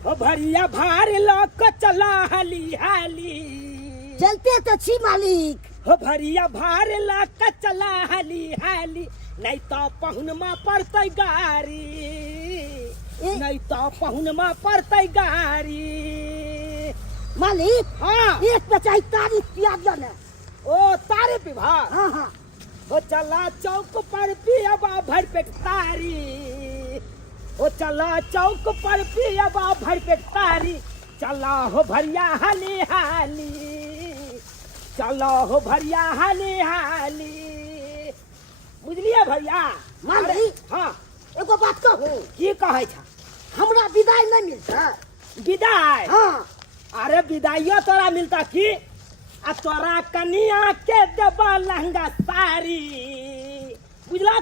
हो भरिया भार लक चला हाली हाली। चलते तो छी मालिक। हो भरिया भार लक चला हाली हाली, नहीं तो पहुनमा पड़तै गारी, नहीं तो पहुनमा पड़तै गारी। मालिक हाँ एक पे चाहिए तारीफ किया जाने। ओ तारीफ विभाग। हाँ हाँ हो चला चौक पर पियबा भर पेट तारी, ओ चला चौक पर पियबा भर पेट तारी, चला हो भरिया हाली हाली, चला हो भरिया हाली हाली। बुझलिए भैया। मालिक हाँ एगो बात कहूँ, की कहे छ? हमरा विदाई नहीं मिलता। विदाई? हाँ अरे विदाइयो तोरा मिलता की? आ तोरा कनिया के देबा लहंगा साड़ी, बुझला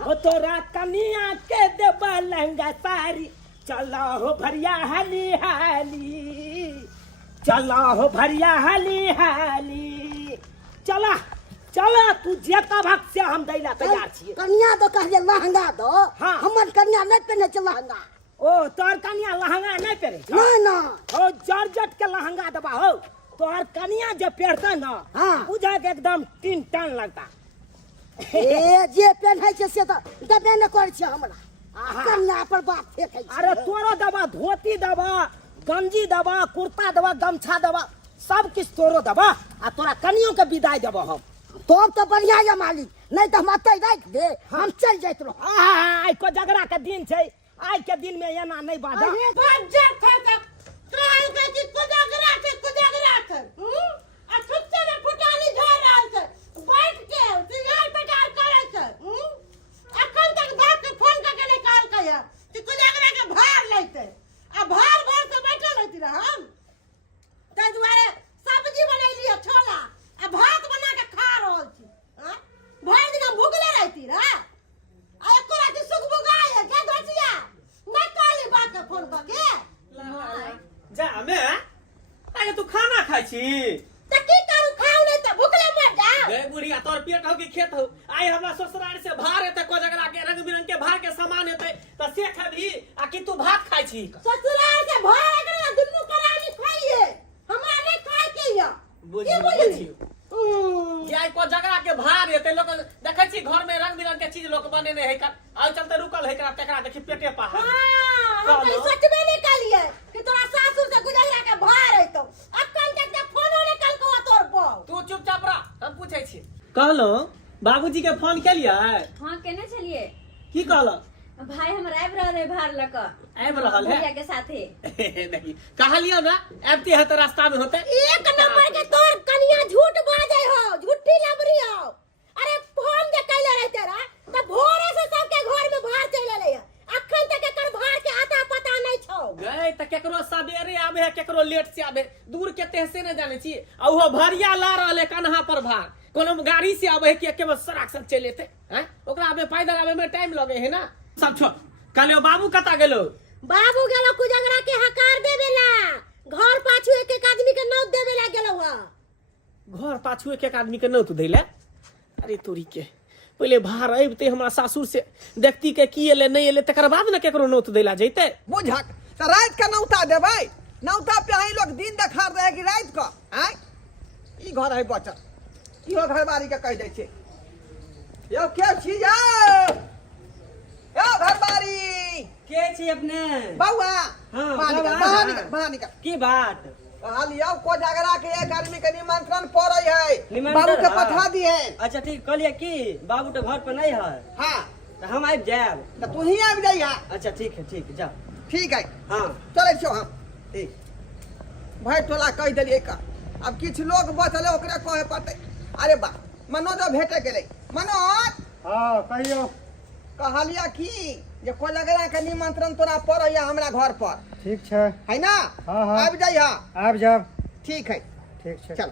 हो तोरा कनिया के देबा लहंगा साड़ी, चला हो भरिया हाली हाली, चला हो भरिया हाली हाली। चला चला तू जेता भक्त से हम दैला तैयार छिए। कन्या तो कहिए लहंगा दो। हाँ। हमर कन्या नहीं पहने छ लहंगा। ओ तोर कनिया लहंगा नहीं पहने छ? ना ना हो जॉर्जेट के लहंगा दबा हो, तोहर कनिया जब पहनता ना, हाँ। बुझा के एकदम 3 टन लगता। ए जे पहने छ से तो दबे न कर छ हमरा। आहा। कन्या पर बात फेंकै छ। अरे तोरो दबा, धोती दबा, गंजी दबा, कुर्ता दबा, गमछा दबा, सब किस तोरो दबा। आ तोरा कनियों के विदाई देबो हम। तो बढ़िया है मालिक, नहीं तो हम अतै राख दे। हम चल जाइत रहो। आय को जगरा के दिन छै, आज के दिन में एना नहीं बाजा। बाजा था तक काल के की कुजगरा के आ छुट्टे में फुटानी झड़ रहल छै, बैठ के सिगार पटार करे छै। अखन तक बाप के फोन करके नहीं कहल कहिया कि कुजगरा के भार लेते। आ भार भर से बैठल रहती रह हम। तै दुआरे सब्जी बनैलिए छोला, आ भात बना के खा रहल छी। भर दिन भूखले रहती रह। आ एको राति सुख बुगाए के दोसिया नहीं कहली बात के फोन करके। जा मैं आगे तू खाना खाई छी? त की करू, खाऊ नहीं त भूखले मर जाओ। गए बुढ़िया तोर पेट हो कि खेत हो? आई हमरा ससुराल से भार हेते, कोजगरा के रंग बिरंग के भार के सामान हेते त से खबी आ कि तू भात खाई छी? ससुराल से भार एकरा दुन्नु करानी खाइए, हमरा नहीं खाए के या। बुझियो बुझियो जाय कोजगरा के भार हेते, लोग देखै छी घर में रंग बिरंग के चीज लोग बनेने है का, आउ चलते रुकल है का, तेकरा देखी पेटे पहाड़। हां हम तो सोचबे नहीं कलिए कि तोरा सासुर से गुजगरा के भार है। तो अक्कल तक के फोनो नहीं कल को तोर बौ। तू चुपचाप रह, हम पूछै छी। कहलो बाबूजी के फोन केलियै? हाँ केने छलिए की कहलो? भाई हमरा आबि रहल है भार लक, आबि रहल है भैया के साथे। नहीं कहलियो ना आबते है तो रास्ता में होते। एक नंबर के तोर कनिया झूठ बाजे हो, झूठी लबरी हो। अरे फोन जे कैले रहते रा त भोरे से सबके घर में भार चले ले। अखन तक एकर भार के आता पता नहीं छौ। गए त केकरो सवेरे आबे है, केकरो लेट से आबे, दूर के तेहसे न जाने छी। आ वो भरिया ला रहले कन्हा पर भार, कोनो गाड़ी से आबे है कि एके सड़क से चले थे हैं, ओकरा आबे पैदल आबे में टाइम लगे है ना। सब छोड़, कहले बाबू कता गेलो? बाबू गेलो कुजगरा के हकार देवेला, घर पाछू एक एक आदमी के नोट देवेला गेलो हुआ। घर पाछू एक एक आदमी के नोट दैले? अरे तोरी के पहले भार अबते हमरा सासुर से देखती के की एले नहीं एले, तकर बाद न केकरो नोट दैला जैते। बुझक त रात के नौता देबै, नौता पे ही लोग दिन देखार रहे कि रात को। आय ई घर है बचल, इहो घरबारी के कह दै छै। यो के छी यौ? यो घरबारी के छी अपने? बौआ हाँ, बाहर निकल, बौआ, बाहर हाँ। निकल, बाहर निकल। की बात? कहलियो कोजगरा के एक आदमी के निमंत्रण पड़ै है, निमंत्रण, बाबू के हाँ। पठा दिए। अच्छा ठीक, कहलिए की बाबू तो घर पर नहीं है हां तो हम आबि जाएब। त तू ही आबि जाइहा। अच्छा ठीक है जाओ। ठीक है हाँ चलै छौ हम। ठीक भाई टोला कह देलिए का, अब किछ लोग बचले ओकरे कहे पड़तै। अरे बा मनोज भेटे गेलै। मनोज हाँ कहियो। कहलिया की जे कोजगरा के निमंत्रण तोरा पड़ैया हमरा घर पर, ठीक है। है ना? हाँ, हाँ। आबि जाइहा। आबि जाब। ठीक है ठीक है। चल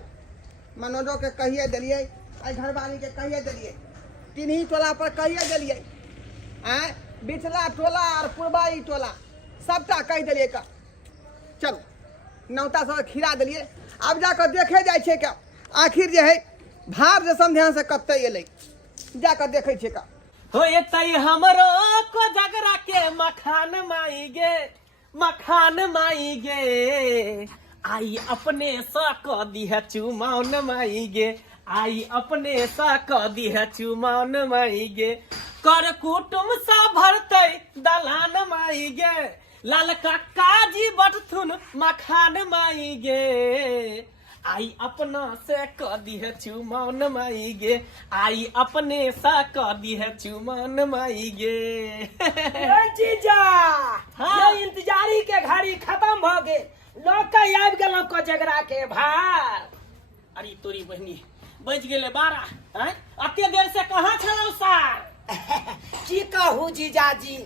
मनोजो के कहिए देलिए, आई घरवाली के कहिए देलिए, तीनही टोला पर कहिए देलिए। आय बिचला टोला और पूर्वाई टोला सबटा कह देलिए का। चल नौता सब खिरा देलिए। अब जाकर देखे जाए छे का आखिर जे है भार जे समझान से कत्ते एलै, जाकर देखे छे का। हो एतै हमरो कोजगरा के मखान माई गे, मखान माई गे आई अपने सा क दी है चुमाउन माई गे आई अपने सा क दी है चुमाउन माई गे कर कुटुम सा भरते दलान माई गे लाल काका जी बटथुन मखान माई गे आई अपना से क दी है चुमाउन माई गे आई अपने सा क दी है चुमाउन माई गे ए जीजा हाँ। ये इंतजारी के घड़ी खत्म हो गए लोग आबि गेलौ कोजगरा के भार। अरे तोरी बहनी बज गेले 12 हैं अते देर से कहाँ छलौ सार की कहू जीजाजी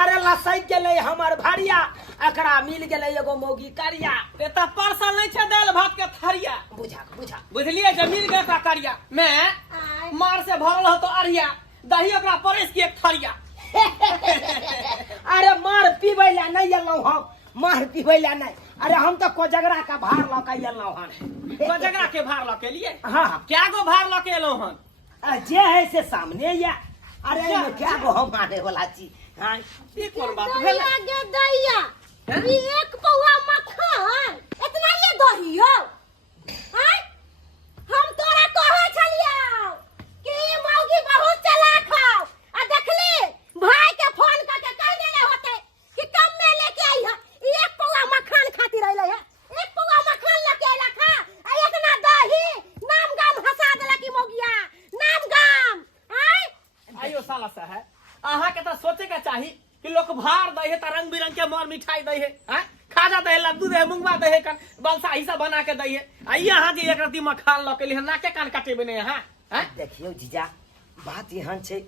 अरे लसै गेलै हमर भरिया एकरा मिल गेलै एगो मौगी करिया। ते त परसल नहीं छे दाल भात के थरिया बुझा बुझा बुझलिए जे मिल गए का करिया मैं मार से भरल हो तो अरिया दही ओकरा परस के एक थरिया अरे मार पीबै ला नहीं एलौ हम मार पीबै ला नहीं अरे हम तो कोजगरा का भार ल के एलौ हन कोजगरा के भार ल के लिए हाँ क्या गो भार ल के एलो हन जे है से सामने या अरे एमे क्या गो हम माने वाला चीज हाँ ई कोन बात भेल दैया गे दैया ई एक पौआ मखान इतना ये दही हो हैं हम तोरा कहे छलियौ कि ई मौगी बहुत चालाक हो आ देखली भाई के फोन करके कह देले होते कि कम में लेके आई है ई एक पौआ मखान खातिर आइले है एक पौआ मखान लेके आइला खा आ इतना दही नाम गाम हंसा देला कि मौगिया नाम गाम हैं आइयो साला सा है अहाँ के तो सोचे के चाही कि लोग भार दे है त रंग बिरंग के मर मिठाई दे है हैं खाजा दे है लड्डू दे है मुंगवा दे है कन बलसाही सब बना के दे है आइए अहाँ जी एक रत्ती मखान ल के लिए नाके कान काटे बने हैं हैं देखियो जीजा बात यहाँ छै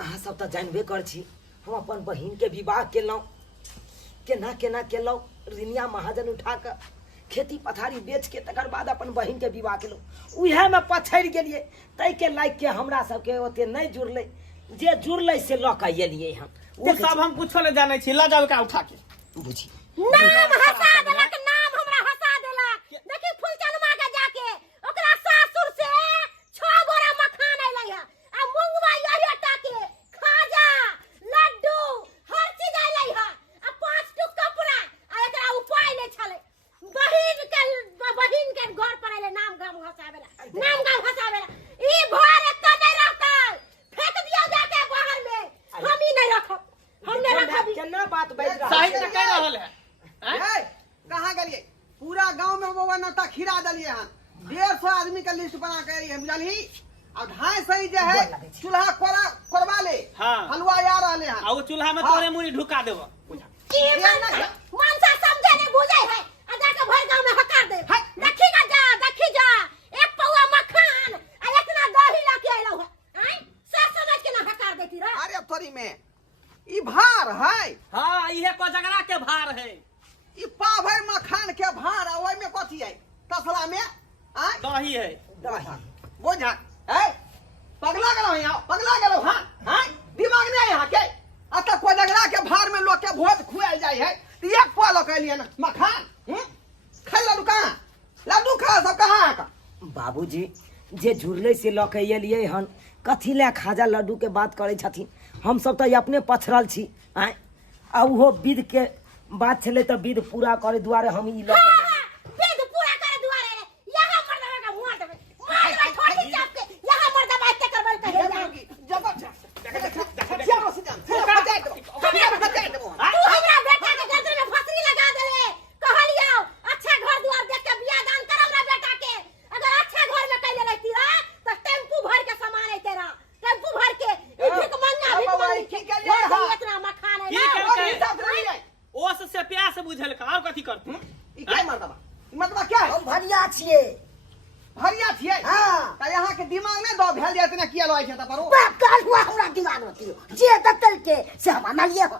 अहाँ सब तो जानबे कर छी हम अपन बहिन के विवाह केलौ केना केना केलौ रिनिया महाजन उठा के खेती पथारी बेच के तकर बाद अपन बहिन के विवाह केलौ उहे में पछड़ गेलिए तै के लायक के हमरा सब के ओते नहीं जुड़ले जे जुड़ले से ल के एलिए हम वो सब हम कुछो नहीं जाने छी ला जाओ का उठा के बुझी नाम हंसा देलक नाम हमरा हंसा देलक देखी फुलचनमा के जाके ओकरा सासुर से 6 बोरा मखान आइलै है आ मुंगवा यरिया के खाजा लड्डू हर चीज आइलै है आ 5 टुक कपड़ा आ एकरा उपाय नै छले बहिन के घर पर आइले नाम गाम हंसावेला ई भर एत नै रहतै फेंक दियो जाके बाहर में हम ही नहीं रखब हम नहीं रखब केना बात बैठ रहा साहिब ने कह रहल है ए, कहाँ गेलिए पूरा गांव में वो नौता खिरा दलिए हन 150 आदमी का लिस्ट बना के रही बुझलही अब ढाई सही जे है चूल्हा कोरबा ले हाँ। हलवा आ रहले हन आ वो चूल्हा में तोरे मुड़ी ढुका देबो बुझा की मनसा समझे नहीं बुझे है आ जाके भर गांव में हकार दे देखी जा एक पौआ मखान आ इतना दही लेके आइलो है हैं सब समझ के ना हकार देती रे अरे थोड़ी में ई भार है हां इहे कोजगरा के भार है ई पाभर मखान के भार आ ओय में कथी है तसला में आ दही है दही बुझा ए पगला गेलो हां हां दिमाग नहीं यहाँ के अत कोजगरा के भार में लोग के भोज खुआल जाय है त एक पालो के लिए ना मखान खाई लड्डू खा सब कहाँ का बाबूजी जे जुड़ले से ल के एलिए हन कथी ले खाजा लड्डू के बात करे छथिन हम सब तो अपने पछरल छी आय आ उहो विध के बात छले तो विध पूरा करे दुआरे हम ई ल वेद पूरा करे दुआरे यहां मर्दवा का मुंह देबे मार छोटी चाप के यहां मर्दवा बात करबल कहे तू हमरा बेटा के गर्दन में फसरी लगा देले कहलियो अच्छा घर द्वार देख के बियाह दान कर हमरा बेटा के अगर अच्छा घर में कैले रहती रा तो टेम्पू भर के सामान है तेरा टेम्पू भर के भीख मंगा इतना मखान है ना ओस से प्यास बुझल का और कथी करतू ई क्या मतलब क्या है हम भरिया छिए भरिया छिए हाँ। त यहाँ के दिमाग में दो भेल जात ने किया लय छै त परो काल हुआ हमरा दिमाग में तियो जे दतल के से हम अनलिए हो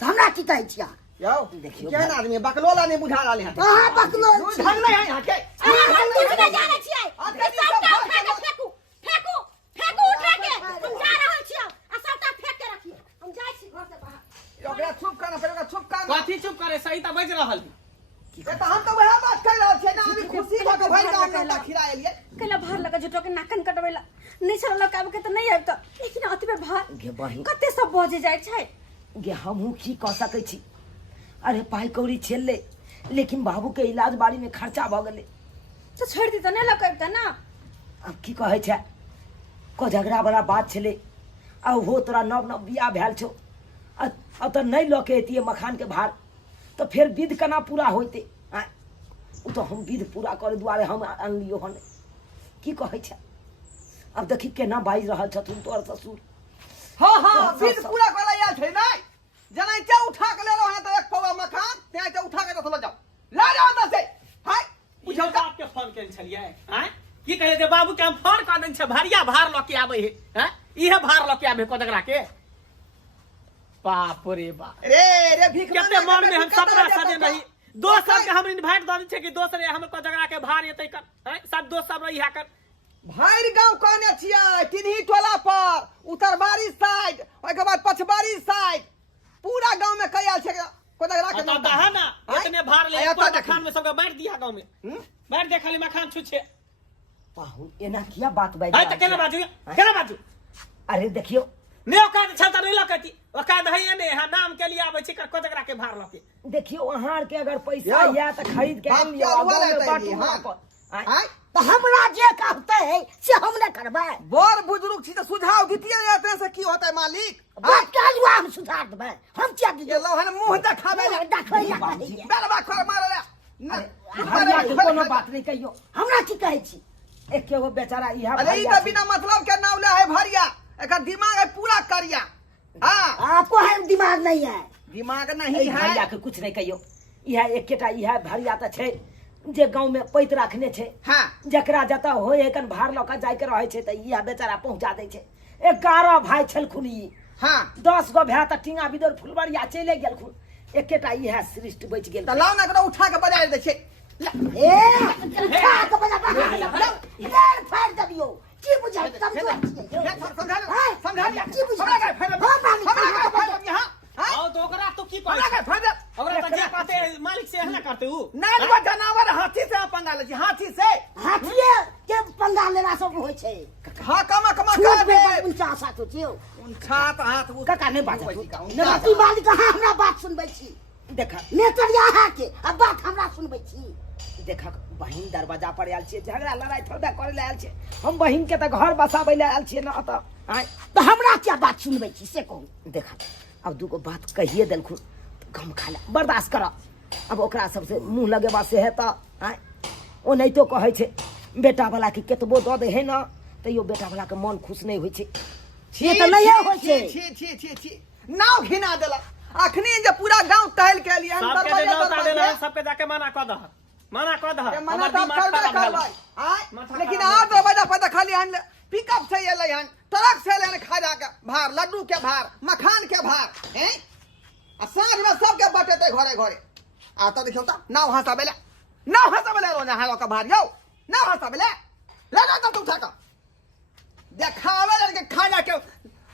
तो हमरा की कहै छिया यो देखियो केहन आदमी बकलोला नहीं बुझा रहले हैं कहाँ बकलो ढंग नहीं है यहाँ के हम कुछ नहीं जाने छियै सबटा उठा के फेंकू उठा के हम जा रहल छियै आ सबटा फेंक के रखिए हम जाइ छी घर से बाहर ओकरा चुप करना पड़ेगा चुप करना कथी चुप करे सही त बज रहल ए त हम तो वह बात कर रहल छियै ना अभी खुशी भ के भर गांव में खिरा एलिए कला भार लगा जुटो के नाकन कटवेला नहीं छल लगा के तो नहीं आब तो लेकिन अतबे भार गे बहिन कते सब बजे जाय छै गे हमहू की कह सकै छी अरे पाई कौड़ी छेल ले, लेकिन बाबू के इलाज बाड़ी में खर्चा भ गेले। तो छोड़ दी तो नहीं लग ना। अब की कहे छै, को झगड़ा वाला बात छले। अब हो तोरा नव नव बियाह भेल छो, अब तो नहीं लऽ के एतिए मखान के भार, तो फिर विध केना पूरा होते। उ तो हम विध पूरा करे दुआरे हम अनलियो हन। की कहे छै, अब देखी केना बाइज रहल छथुन तोहर ससुर। हाँ हाँ विध पूरा करे आयल छै नहीं। जनाइते उठा के ले लो है तो एक पौवा मखान, तेनाइते उठा के तो ले जाओ, ला जाओ अंदर से। हाय पूछो बाप के फोन केन छलिए हैं? की कहे जे बाबू के हम फोन कर देन छै, भरिया भार ल के आबे है। हैं इहे भार ल के आबे कोदगरा के। बाप रे बाप, रे रे भीख केते मन में हम सपना सजे नहीं। दोस्त सब के हम इनवाइट द छै कि दोस्त रे हमर कोदगरा के भार एतै कर। हैं सब दोस्त सब रही कर। भाइर गांव कहने छियै, तिन्ही टोला पर उत्तरबारी साइड, ओइ के बाद पछबारी साइड, पूरा गांव में कयाल छै कोदगरा के नाम। है ना इतने भार ले आया कोई तो मखान में सबके बांट दिया गांव में। बांट दे खाली मखान छुछे। पाहुन एना किया बात बाइज है त केना बाजू, केना बाजू। अरे देखियो, ने औकात छ त नहीं लकती, औकात है ने हां नाम के लिए आबै छै कोदगरा के भार लके। देखियो अहार के अगर पैसा यो, या त खरीद के बाप आन लियो, के गाँव में अगुआ बांटू लेतै, वहाँ हाँ। पर। हाय तो हमरा जे कहते है से हम न करबै। बड़ बुजुर्ग छी त सुझाव दितिए एते से की होतै मालिक। बात के जुआ हम सुधार देबै, हम क्या दियो। गेलो हन मुंह देखाबे ले, देखै या बात। बेलवा कर मारे ले। भरिया के कोनो बात नहीं कहियो, हमरा की कहै छी। एक एगो बेचारा इहा अरे ई त बिना मतलब के नाम ले है भरिया, एकर दिमाग है पूरा करिया। हां आपको है दिमाग नहीं है। दिमाग नहीं है। भरिया के कुछ नहीं कहियो, इहा एकेटा इहा भरिया त छै जे गांव में पैत रखने छै। हां जकरा जता होय एकन भार लऽ के जाय के रहै छै त इहा बेचारा पहुंचा दै छै। 11 भाई छलखुन ई, हां 10 गो भै त टिंगा बिदर फुलबरिया चले गेलखुन। एकेटा इहा सृष्टि बच गेल। त लाउ ना एकरा उठा के बजा दै छै। ए उठा के बजा ले फाड़ दबियो। की बुझाइ समझो समझा दिया की बुझाइ हमरा के फाड़ हमरा के फाड़ यहां। आओ तो ओकरा तो की हमरा कहै के फाड़ दे। ओकरा त जे कहते मालिक से हना करते उ। नान वो जानवर हाथी से पंगा ले छी, हाथी से। हाथिए के पंगा लेना सब होय छै। हां कमा कमा छूट कर पे दे। 49 तो जियो। 59 हाथ उ काका नहीं बात ने नती मालिक हमरा बात सुनबै छी। देखा नेतरिया के अब बात हमरा सुनबै छी। देखा बहिन दरवाजा पर आयल छियै, झगड़ा लड़ाई थोड़ा करे ले आयल छियै। हम बहिन के त घर बसाबै ले आयल छियै ना त। तो हमरा क्या बात सुनबै छी से कहू। देखा अब दूगो बात कहिए देलखुन, कम खा ले, बर्दाश्त कर। अब ओकरा सबसे मुंह लगेबा से है त ओ नहीं तो कहै छै बेटा वाला की केतबो द दे है ना तैयो बेटा वाला के मन खुश नहीं होय छै। ये तो नहीं होय छै। छी नाव घिना देला। अखनी जे पूरा गांव टहल के लिए हम सबके दरवाजा देना पर देना सबके जाके मना कर दह, मना कर दह। मना हमर तो दिमाग करबे खराब भेल। करबै। माथा लेकिन खराब आज दरवाजा पर खाली हन पिकअप से एलै हन, ट्रक से एलै हन खाजा के भार, लड्डू के भार, मखान के भार हैं। आ साँझ में सबके बटेतै घरे घरे। आ त देखियो त नाव हंसाबेला, नाव हंसाबेला रो ना हालो का भार यौ, नाव हंसाबेला ले जा त उठा के देखावे ले के खाजा के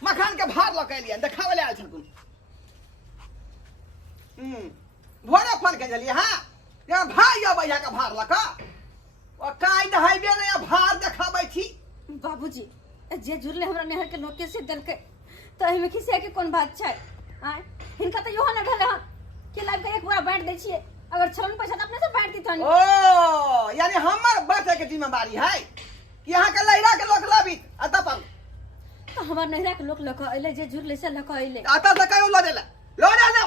मखान के भार ल के लिए देखावे ले आल छलकुन। भोरे फोन के जलिए। हां या भाई या भैया का भार लका और काई दहाइबे ने या भार देखाबै छी। बाबूजी जे जुड़ले हमरा नेहर के लोग के से दल के तो एमे खिसिया के कोन बात छै। आय हिनका त योह न भेले हन के लाइव के एक पूरा बांट दै छियै, अगर छलन पैसा त अपने से बांट दी थानी। ओ यानी हमर बाटे के जिम्मेवारी है यहाँ के लहरा के लोग लाबी अता पर तो हमर नेहरा के लोग लक अइले जे जुड़ले से लक अइले। अता से कयो लो देला लो दे लो।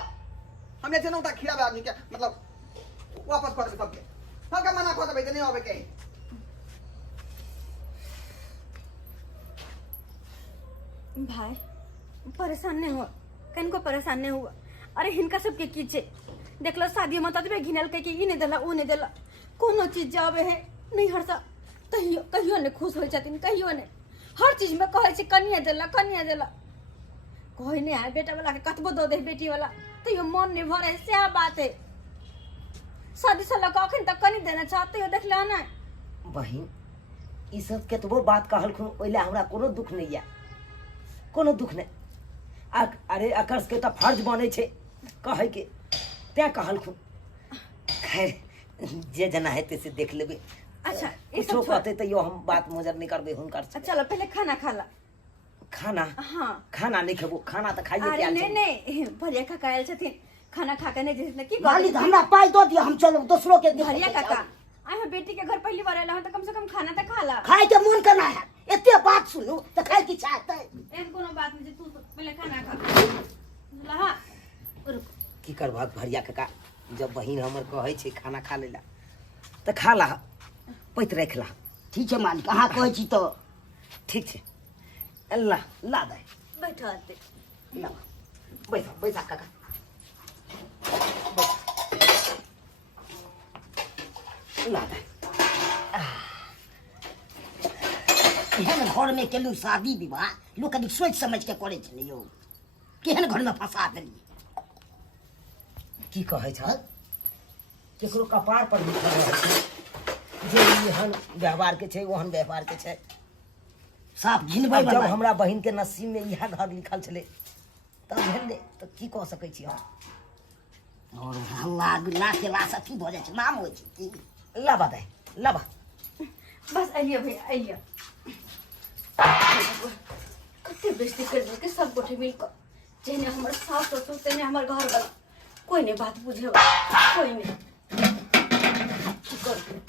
हमने जनो ता खिलाबे आदमी के मतलब वापस कर दे सबके, सबके मना कर देबे नहीं होबे के। भाई परेशान नहीं हो, कनको परेशान नहीं हुआ। अरे हिनका सबके की छै देखलो शादी में ततबे घिनल के कि ई नहीं देला ऊ नहीं देला, कोनो चीज जावे है नहीं हरसा कहियो कहियो ने खुश हो जातिन, कहियो ने हर चीज में कहे छै कनिया देला कोई नहीं है बेटा वाला के कतबो दो दे बेटी वाला तो यो मन नहीं भरे से बात है। शादी से लगा अखन तक कनी देना चाहते हो देख ले ना बहिन ई सब केतबो बात कहलखुन ओइला हमरा कोनो दुख नहीं या, कोनो दुख नहीं। अरे अकर के तो फर्ज बने छे कहे के त्या कहलखुन। खैर जे जना है से देख लेबे। अच्छा ये सब कहते तो यो हम बात मजर नहीं करबे हुनकर से। चलो पहले खाना खा ला। खाना हाँ खाना नहीं खेबो, खाना तो खाइए अरे नहीं नहीं भैया का कहल छथिन खाना खा के नहीं जैसे की मालिक हमरा पाई दो दिया, हम चलो दूसरों के घरिया काका आई हम बेटी के घर पहली बार आला हूं तो कम से कम खाना तो खा ला। खाए के मन करना है, इतने बात सुनू तो खाए की चाहते एन कोनो बात नहीं, तू पहले खाना खा लहा। रुक की करबा भरिया काका, जब बहिन हमर कहै छै खाना खा लेला तो खा ला, पैत रख ला। ठीक है मालिक, अहाँ कहै छी तो ठीक छै। अल्लाह ला दे, बैठा दे। ला बैठा बैठा काका, ला दे। केहन घर में केलू शादी विवाह, लोग कभी सोच समझ के करे छै यौ, केहन घर में फंसा देलिए। की कहै छ केकरो कपार पर लिखल रहै छै, जे एहन व्यवहार के छै ओहन व्यवहार के छै, साफ घिनबै। जब हमरा बहिन के नसीब में इएह घर लिखल छलै तब भेलै, तो की कह सकै छी हम। और हल्ला गुल्ला के लाश की भऽ जाइ छै, नाम होइ छै की। लाबा दे लाबा, बस आइए भैया आइए। कते बेइज्जती कर दे के सब गोठे मिलकर, जेने हमर सास ससुर तेने हमर घर वाला, कोई नहीं बात बुझे, कोई नहीं की कर दे।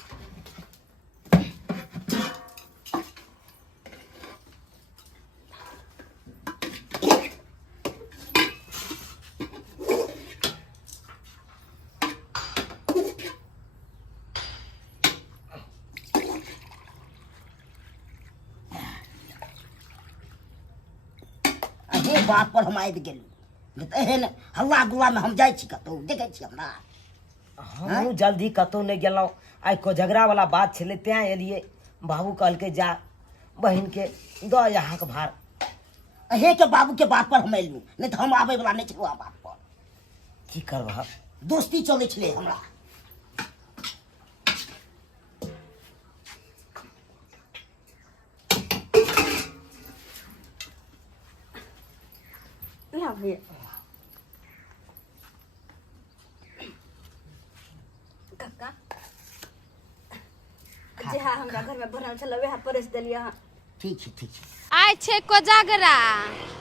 ये बात पर हम आबि गेलू, एहन हल्ला गुल्ला में हम जाइ छी कतहु, देखै छी हमरा। हम जल्दी कतहु नहीं गेलहुँ, आइ कोजगरा वाला बात छलै तें एलियै। बाबू कहलकै जा बहिन के दऽ यहाँ के भार। अहे के बाबू के बात पर हम एलू, नहीं तो हम आबै वाला नहीं छलू बात पर। की करबह, दोस्ती चलै छलै हमरा। ला भैया काका, जे हाँ हमरा घर में बनल छल वह परस देलिए। हाँ ठीक है ठीक है। आइ छै कोजगरा,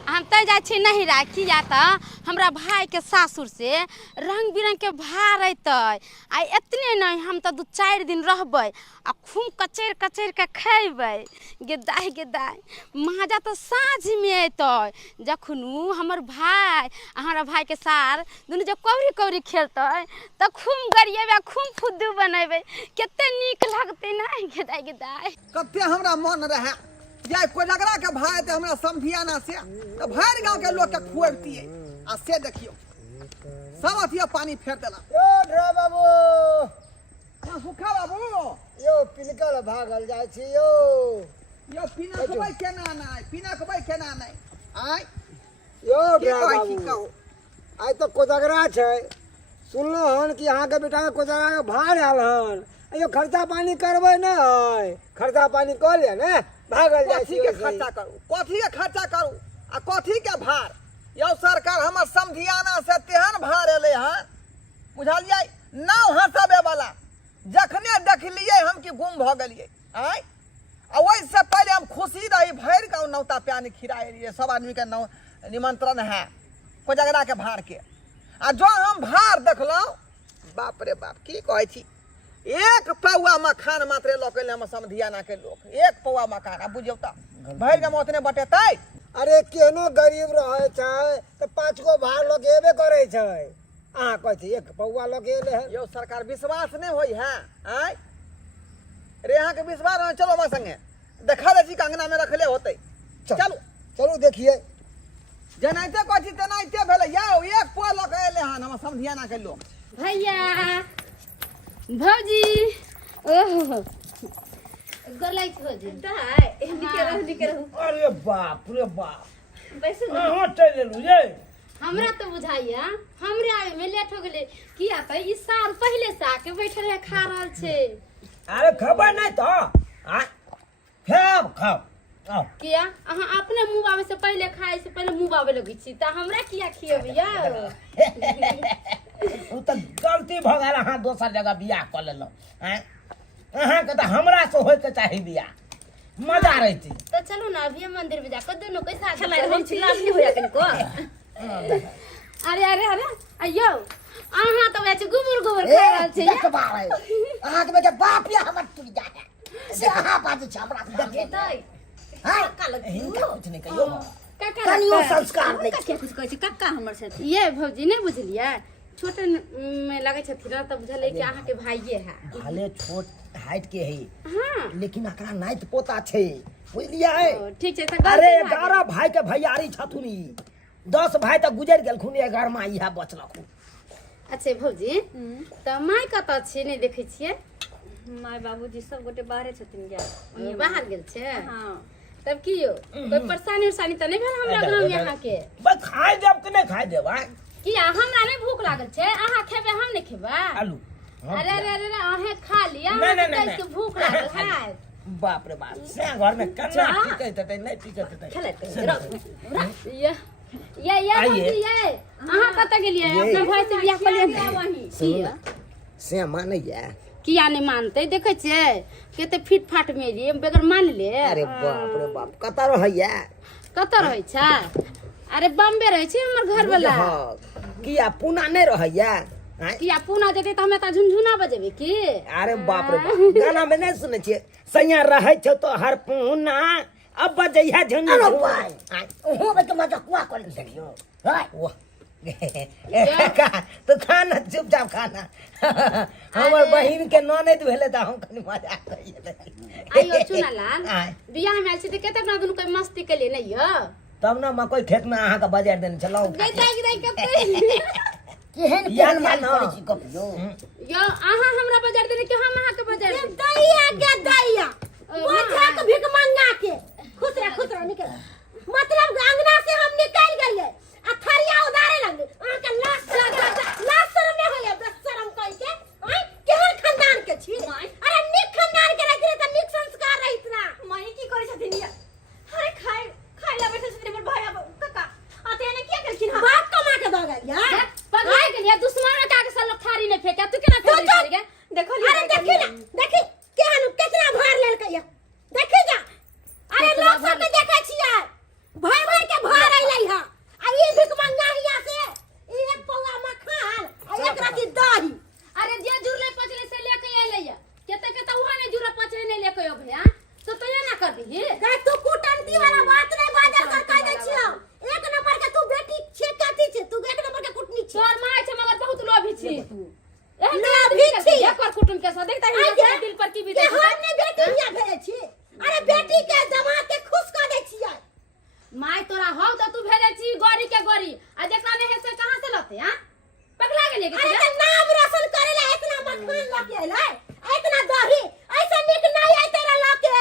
हम तै जाइ छी नहिरा, किया तऽ हमरा भाई के सासुर से रंग बिरंग के भार अयतै। आ एतने नहीं, हम तऽ 2-4 दिन रहबै आ खूब कचैर कचैर के खैबै। गेदाय गेदाय माजा तऽ साँझ में अयतै, जखनू हमर भाई आ हमरा भाई के सार दुनू जब कौड़ी कौड़ी खेलतै तऽ खूब गरिएबै, खूब फुद्दू बनेबै, कते नीक लगतै ना। गेदाय गेदाय कते हमरा मन रहे या कोजगरा के भाई ते हमरा समधियाना से तो भर गांव के लोग के खुआबतिए, आ से देखियो सब अथिया पानी फेर देला। यो ढे बाबू, सुखा बाबू, यो पिनकल भागल जाइ छी यो। यो पीना खबै केना नहीं, पीना खबै केना नहीं। आय यो की ढे कहै छी बाबू, कहू। आइ तो कोजगरा छै, सुनलो हन कि अहाँ के बेटा के कोजगरा के भार आयल हन। यो खर्चा पानी करबै न, खर्चा पानी कर ले ने, भागल जाइ छी। कथी के खर्चा करू, कथी के खर्चा करू आ कथी के भार। यो सरकार हमर समधियाना से तेहन भार एले हन, बुझलियै नाव हंसबे वाला। जखने देखलियै हम कि गुम भ गेलियै। आय आ ओहि से पहले हम खुशी रही, भर गाँव नौता प्यानी खिलाए रहिए, सब आदमी के निमंत्रण है कोजगरा के भार के। आ जो हम भार देखलहुँ, बाप रे बाप की कहै छी, एक पौआ मखान मात्रे लऽ हम समधियाना के लोग, एक पौआ मखान। अब बुझियौ तऽ भरि गाँव ओतने बटेतै। अरे केनो गरीब रहे छै तो 5 गो भार लोग एबे करे छै, अहाँ कहै छी एक पौआ लोग एले है। यो सरकार विश्वास नहीं होई है। आय रे यहाँ के विश्वास हो, चलो हमारे संगे देखा दे छी अंगना में रखले होते। चलू चलू देखिए, जेनाइते कहै छी तेनाइते भेलै। यौ एक पौआ लऽ के एले हन हमर समधियाना के लोग। भैया भौजी, ओहो गोलाई भौजी दाई निके रहू। अरे बाप रे बाप, बैसू ना। अहाँ चलि एलू ये। हमरा तो बुझाइया हमरे आवे में लेट हो गेले, किया त ई साल पहले से आके बैठल है खा रहल छे। अरे खबर नहीं तो खाओ आओ। किया अहाँ अपने मुंह आवे से पहले खाए से पहले मुंह आवे लगी छी त हमरा किया खियेबै यौ। उ तो गलती भ गेल, अहाँ दोसर जगह बियाह क लेलहुँ। अहाँ के तो हमरा से होय के चाही बियाह, मजा रहिती। तो चलो ना अभी मंदिर में जाकर दोनों के साथ चला हम चिल्ला नहीं होया कनको। अरे अरे अरे अयो अहाँ तो वैसे गुबुर गुबुर ए, खा रहल छी देख बारे अहाँ के बेटा बाप या हमर टूट जाए से अहाँ बात छै हमरा से देखे तै हां हिनका कुछ नहीं कहियो काका कनियो संस्कार नहीं काका कुछ कहै छै काका हमर छथि ये भौजी नहीं बुझलिए छोटे में लगे छथिन ना तब बुझले कि अहाँ के भाइये है भले छोट हाइट के है हाँ लेकिन एकरा नाइत पोता छै बुझलियै ठीक छै त अरे 11 भाई के भैयारी छथुन ई 10 भाई तक गुजर गेलखुन 11वां इहा बचलखुन अच्छा भौजी त माय कत छी नहीं देखै छियै माय बाबूजी सब गोटे बाहरे छथिन गेल बाहर गेल छै हाँ तब की यो कोई परेशानी उरेशानी त नहीं भेल हमरा गांव यहाँ के बस खाए देब कि नहीं खाए देब किया हमरा नहीं भूख लागल छै अहाँ खेबे हम नहीं खेबै आलू अरे अरे अरे अहे खा लिया नहीं, नहीं, हमरा नहीं, के भूख लागल है बाप रे बाप से घर में कचरा हाँ। टिकैत हेतै नहीं टिकैत हेतै खेलत ये आइए। भौजी ये अहाँ कत गेलियै अपना भाई से बियाह कर लिया वहीं किया से मानैया किया नहीं मानते देखे छियै कते फिट फाट में रे बेगर मान ले अरे बाप रे बाप कत रहैया कत रहै छै अरे बम्बे रहै छै हमर घर वाला किया पूना नहीं रहैया किया पूना जेते त हमे त झुनझुना बजेबे की अरे बाप रे बाप गाना में नहीं सुने छियै सैया रहै छौ तो हर पूना अब बजैया झुनझुना ओहो में तो मजा कुआ कर देखियो हाय वाह तो खाना चुपचाप खाना हमर बहिन के ननद भेले त हम कनी मजा करिए आइयो चुनालाल बियाह में आइल छी त कते अपना दुनु कोई मस्ती के लिए नहीं हो तब ना मकई खेत में अहाँ का बाजार देने चलाऊ गई गई कते केहन केहन माल करै छी कपियो यो अहाँ हमरा बाजार देने कि हम अहाँ के बाजार देने दैया के दैया बोझा के भिख मंगा के खुतरा निकल मतलब अंगना से हम निकल गए आ थरिया उधारे लग अहाँ के लाश शर्म नहीं होया बेशरम कह के केहन खानदान के छी अरे निक खानदान के रखले त निक संस्कार रहित ना माई की करै छथिन या अरे खाय ला बैठल छथिन हमर भाई काका आते ने क्या करखिन हां बाप कमा के दो गया यार पगला के लिए दुश्मन का के सब लोग थारी में फेंका तू केना फेंक करेगा देखो अरे देखी ना देखी केहन कितना भार लेल के देखी जा अरे लोग सब के देखै छियै भाई के भार आइलै हा आ ई भिख मंगा हिया से ई एक पौवा मखान आ एक राती दही अरे जे जुड़ले पचले से लेके आइले या केते हुआ ने जुड़े पचले ने लेके अब हां तो ये ना कर दी गा तू कुटंती वाला बात नहीं बाजार कर कह दै छियो एक नंबर के तू बेटी छे कथी छे तू एक नंबर के कुटनी छे तोर माय छे मगर बहुत लोभी छी तू एहन लोभी छी। एकर कुटुम के साथ देखता है दिल पर की के बीते हम ने बेटी हिया भेले छी अरे बेटी के जमा के खुश कर दै छियै माय तोरा हौ त तू भेले छी गौरी के गौरी आ जेकरा ने है से कहां से लते हां पगला गेले के अरे त नाम रोशन करे ला इतना मखान लके अइलै इतना दही ऐसा निक नहीं है तेरा लके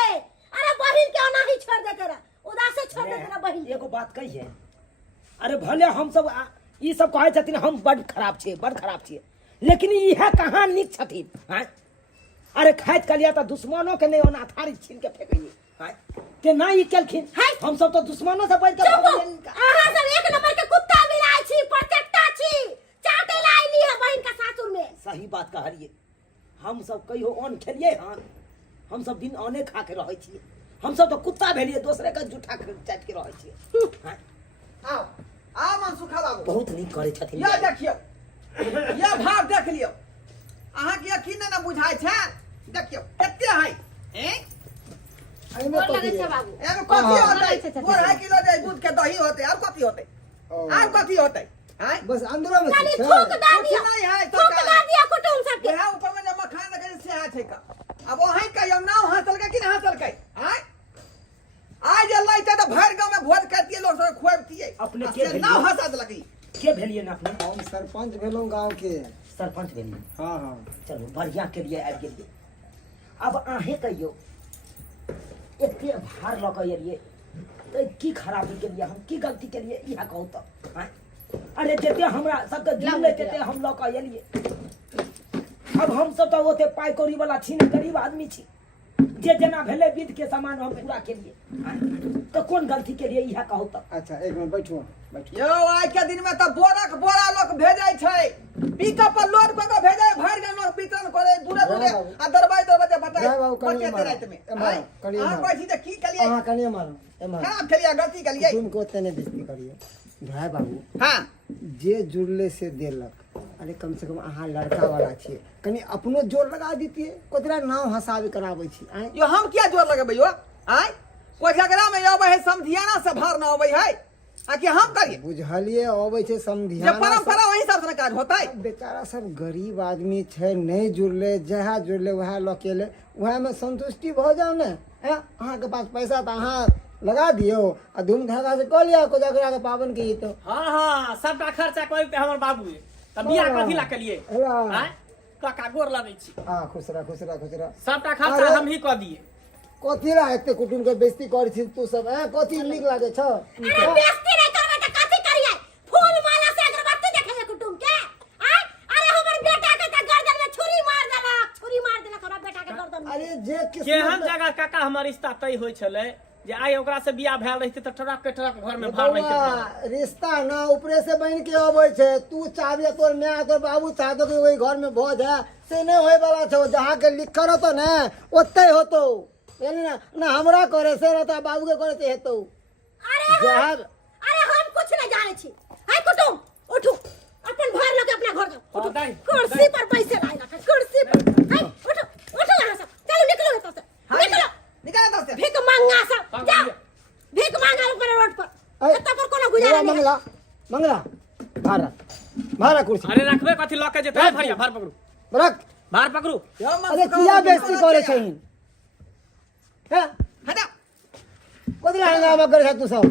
अरे बहिन के ओना ही छोड़ दे तेरा उदास से छोड़ दे तेरा बहिन एगो बात कहिए अरे भले हम सब ई सब कहै छथिन हम बड़ खराब छियै लेकिन इहे कहाँ नीक छथिन हैं अरे खाइत कलिया त दुश्मनों के नहीं ओना थारी छीन के फेकइए हैं के ना ई केलखिन हम सब तो दुश्मनों से बढ़ के भगलिन का अहाँ सब एक नंबर के कुत्ता बिलाई छी प्रचट्टा छी चाटे लाई लिया बहिन का सासुर में सही बात कहलिए हम सब कहियो अन्न खेलिए हन हम सब दिन अन्ने खा के रहै छियै हम सब तो कुत्ता भेलिए दूसरे का जूठा चाट के रहै छियै हैं आओ आ मनसुखा बाबू बहुत नीक करे छथिन या देखियो या भाव देख लियो अहाँ के यकीन न बुझाय छै देखियो कते है गोर लगे छै बाबू एमे कथी होतै 4 किलो दे दूध के दही होतै और कथी होतै और कथी होतै हैं बस अंदरो में खाली कुछ है। थूक दा कुछ दिया नहीं है तो थूक दा दिया कुटुम सब के वहाँ ऊपर में जब मखान लगे से है का अब वहीं कहियो नाव हासिल के कि ना हासिल के हैं आज अल्लाह इतना भर गांव में भोज करती है लोग सब खुआबती है अपने आ के से भेलिए? नाव हंसा लगी के भेलिए ना अपने हम सरपंच भेलहुँ गाँव के सरपंच भेलिए हाँ हाँ चलो बढ़िया के लिए आबि गेलिए अब अहें कहियो एते भार लऽ कऽ एलिए तो की खराबी के लिए हम की गलती के लिए इहा कहू तो हैं अरे जते हमरा सबके जुड़ले तेते हम लऽ कऽ एलिए अब हम सब तो ओते पाई कौड़ी वाला छी नहीं गरीब आदमी छी जे जेना भेले विध के सामान हम पूरा केलिए तो कौन गलती के लिए इहा कहू तो अच्छा एक मिनट बैठो बैठो यो आज के दिन में तो बोरा के बोरा लोग भेजे छै पिकअप पर लोड क के भेजे भर गांव लोग वितरण करे दूरे दूरे आ दरवाजे बताए जय बाबू, कनिए बचे मारो। रात में मारो, कनिए हां मारो। कोई चीज की कलिए अहाँ कनिए मारो एमहर खराब खेलिए गलती कलिए तुम को तेने बेइज्जती करिए भाई बाबू हाँ जे जुड़ले से देलक अरे कम से कम अहाँ लड़का वाला छियै कनी अपनो जोर लगा दीतिए कोतरा नाव हसाबे कराबै छी आय यो हम क्या जोर लगेबै यो आय कोजगरा में अबै है समधियाना से भर न अबै है आ कि हम करिए बुझलिए अबै छै जे समधियाना परंपरा वही सब से काज होतै बेचारा सब गरीब आदमी छै नहीं जुड़ले जहाँ जुड़ले वहाँ लकेले वहाँ में संतुष्टि भ जाओ ने अहाँ के पास पैसा तो अहाँ लगा दियो आ धूम धागा से कह लिया कोजगरा के पावन के तो हाँ हाँ सबटा खर्चा करते हमर बाबू तब बियाह कथी ला केलिए हेला हैं काका गोर लगै छी खुश रह सबटा खर्चा हम ही क दिए कथी ला एते कुटुम के बेइज्जती करै छी तू सब कथी नीक लागे छ अरे बेइज्जती नहीं करबे त कथी करिए फूल माला से अगरबत्ती देखैए कुटुम के अरे हमर बेटा के त गर्दन में छुरी मार देलक हमरा बेटा के गर्दन में अरे जे केहन जगह काका हमर रिश्ता तय होय छले जे आइ ओकरा से बियाह भेल रहिते त ट्रक के ट्रक घर में भार रहिते रिश्ता ना ऊपरे से बन के अबै छै तू चाहबे तोर माय तोर बाबू चाहतो कि ओई घर में भोज है से नहीं होय वाला छौ जहाँ के लिखल होतो ने ओतै होतो यानी ना हमरा करे से रहता बाबू के करे से हेतो अरे हम कुछ नहीं जाने छी हाय कुटुम उठू अपन भार लगे अपना घर जाओ उठो कुर्सी पर बैसे रहेगा कुर्सी पर हाय उठो यहां से चलो निकलो यहां से निकलो निकाल दो से भीख मांगा सब जाओ भीख मांगा ऊपर रोड पर एत पर कोनो गुजारा नहीं मंगला भारा कुर्सी अरे रखबे कथी ल के जेते भैया भार पकड़ू रख भार पकड़ू अरे किया बेइज्जती करे छहिन हटा कोदला हंगामा करे छ तू सब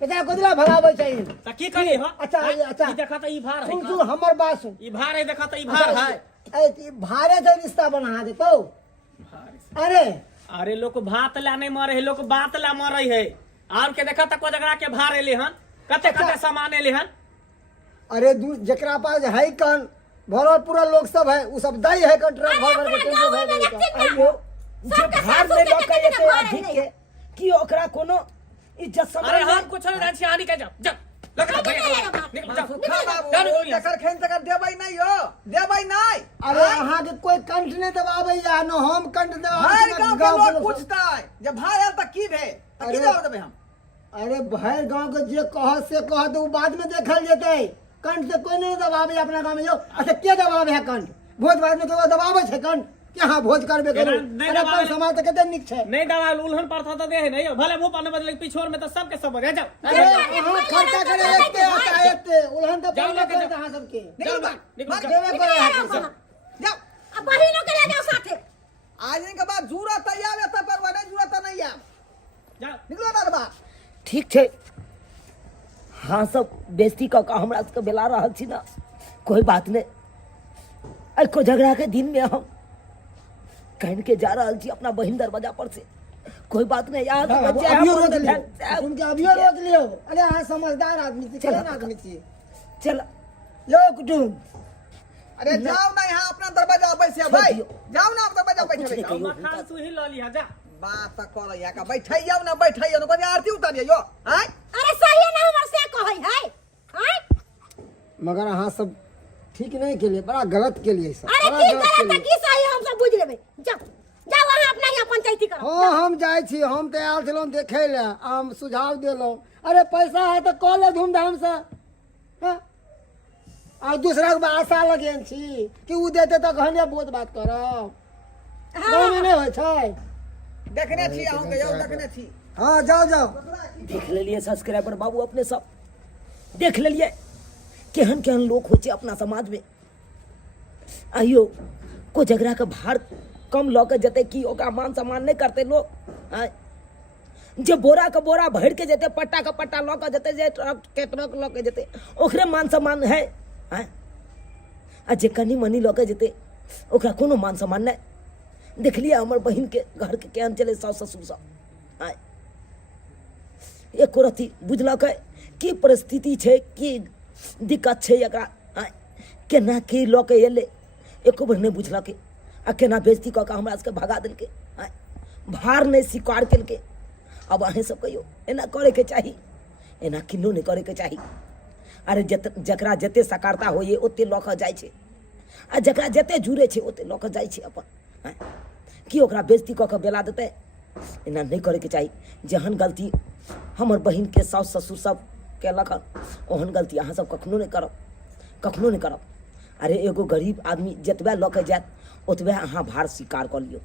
बेटा कोदला भगाबै छहिन त की करी हो अच्छा ई देखा त ई भार है सुन सुन हमर बात सुन ई भार है देखा त ई भार है ए भारे से रिश्ता बना देतो अरे अरे लोग भात ला नहीं मरे है लोग बात ला मरे है आर के देखा त कोजगरा के भार एले हन कते कते सामान एले हन अरे जकरा पास है कन भरल पूरा लोग सब है उ सब दई है कन ट्रक भर के टेम्पो भर के आइयो जे भार में लक एते अधिक के की ओकरा कोनो इज्जत अरे सम्मान हम कुछ नहीं जान छी हानि के जाओ जा लगा भैया निकल जाओ सुखा बाबू तकर खेन तकर देबै नहीं हो देबै नहीं अरे अहाँ के कोई कंठ नहीं दबाबै या न हम कंठ हर दबाबै गांव के लोग पूछता है जब भाई आल त की भे त की जवाब देबै हम अरे भैर गांव के जे कह से कह तो बाद में देखल जेतै कंठ से कोई नहीं दबाबै अपना गांव में यो अच्छा के दबाबै है कंठ भोज भात में तो दबाबै छै कंठ कि हाँ भोज करबे करू अरे पर समाज त कते निक छै नहीं दवा उल्हन पड़ता तो दे नहीं भले मुंह पर बदले पिछोर में तो सबके सब रह जाओ अरे अहाँ खर्चा करे एते आता एते उल्हन त जाओ पहले लेके कर जाओ। अहाँ सबके निकल देवे करे है जाओ अब बहिनों के ले जाओ साथे आज इनके बाद जरूरत है आवे त पर नहीं जरूरत नहीं है जाओ निकलो ना बा ठीक छै हाँ सब बेइज्जती क के हमरा सबके बेला रहल छी ना कोई बात नहीं आई को झगड़ा के दिन में हम कहन के जा रहल छी अपना बहिन दरवाजा पर से कोई बात नहीं यार अभियो रोक लियो उनके अभियो रोक लियो अरे अहाँ समझदार आदमी छी चलन आदमी छी चल यो कुटुम अरे जाओ ना यहाँ अपना दरवाजा बैठे भाई जाओ ना अपना दरवाजा बैठे कुछ नहीं मखान तू ही ल लिया जा बात कर यहाँ का बैठाइयो ना बैठाइयो ना आरती उतारियो यो हैं अरे सही ना हमर से कहै है हाय मगर अहाँ सब ठीक नहीं के लिए बड़ा गलत के लिए सब अरे बड़ा की गलत के करे लिए त की सही हम सब बुझ लेबै जाओ जाओ वहां अपना यहाँ पंचायती करो हाँ हम जाए छी हम तो आयल छलहुँ देखे ले हम सुझाव देलहुँ अरे पैसा है तो कह ले धूमधाम से हाँ? और दूसरा के आशा लगेन छी कि उ देते तो कहने बहुत बात करब गाँव में नहीं होइ छै देखने छी अहूँ के यो देखने छी हाँ जाओ जाओ देख लेलिए सब्सक्राइबर बाबू अपने सब देख लेलिए केहन केहन लोग हो छै अपना समाज में आइयो को झगड़ा के भार कम ल के जते कि ओकरा मान सम्मान नहीं करते लोग आय जे बोरा के बोरा भर के जते पट्टा के पट्टा ल के जते जे ट्रक के ट्रक ल के जते ओकरे मान सम्मान है आय आ जे कनी मनी ल के जते ओकरा कोनो मान सम्मान नहीं देख लिया हमर बहिन के घर के केहन चले सास ससुर सब आय एक रति बुझलक की परिस्थिति छै की दिक्कत छै एकरा आय केना की ल के एले एको बेर नहीं बुझलक आ केना बेइज्जती कऽ के हमरा सबके भगा देलकै आय भार नहीं स्वीकार केलकै अब अहें सब कहियो एना करे के चाही एना किन्नो नहीं करे के चाही अरे जकरा जते सकारता होइए ओते लऽ कऽ जाइ छै आ जकरा जते जुड़े छै ओते लऽ कऽ जाइ छै अपन आय की ओकरा बेइज्जती कऽ के बेला देतै एना नहीं करे के चाही जहन गलती हमर बहिन के सास ससुर सब केलक हन ओहन गलती अहाँ सब कखनो नहीं करब, कखनो नहीं करब। अरे एगो गरीब आदमी जतबे लऽ के जायत ओतबे अहाँ भार स्वीकार कऽ लियौ।